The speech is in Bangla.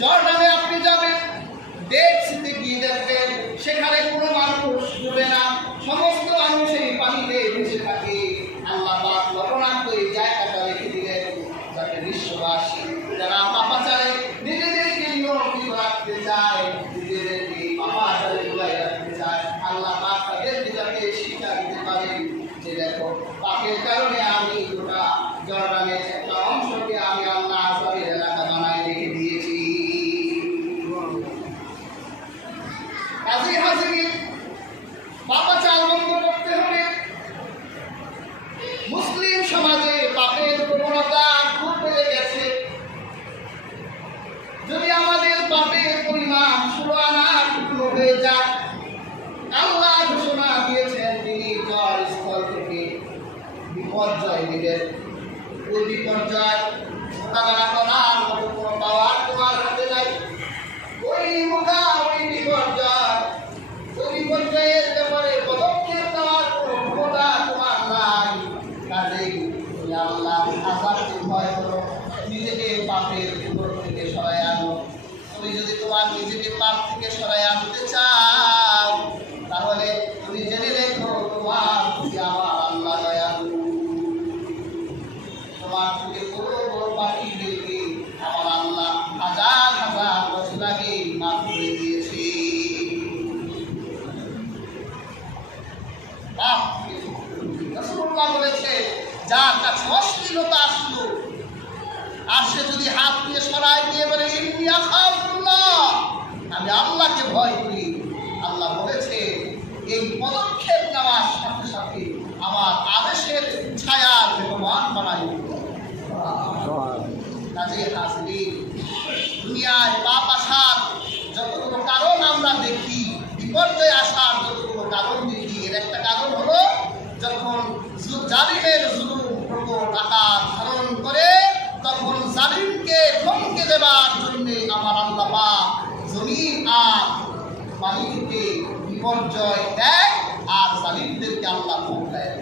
জর্ডানে আপনি যাবেন দেশ গিয়ে দেখবেন সেখানে হয়ে যায়। আল্লাহ ঘোষণা দিয়েছেন তিনি তার স্থল থেকে বিপর্যয় দিলেন ওই বিপর্যয় মোকাবেলা করার মতো কোনো পাওয়ার তোমার হাতে নাই ওই মোকা ওই বিপর্যয় ওই বিপর্যয়ের ব্যাপারে পদক্ষেপ নেওয়ার কোনো ক্ষমতা তোমার নাই কাজেই তুমি আল্লাহ আজাদকে ভয় করো নিজেকে পাপের উপর থেকে সরাই আনো তুমি যদি তোমার নিজেকে পাপ থেকে সরাই আনতে চাও তাহলে তুমি জেনে রেখো তোমার প্রতি আমার আল্লাহ দয়ালু। তোমার থেকে বড় বড় পাখিদেরকে আমার আল্লাহ হাজার হাজার বছর আগে মাফ করে দিয়েছে। বলেছে যার কাছে অশ্লীলতা আসলো আর যদি হাত দিয়ে সরাই দিয়ে বলে "ইন্নী আখাফুল্লাহ", আমি আল্লাহকে ভয় করি, আল্লাহ বলেছে, এই পদক্ষেপ নেওয়ার সাথে সাথে আমার আদেশের ছায়ার ভগবান বানাই কাজে হাসলি দুনিয়ায় পাপ আসার যতগুলো কারণ আমরা দেখি, বিপর্যয় আসার যতগুলো কারণ দেখি, এর একটা কারণ হলো যখন জালিমের জুলুম প্রকট আকার পানিকে বিপর্যয় দেয় আর জালিমদেরকে আল্লাহ ভোগ দেয়।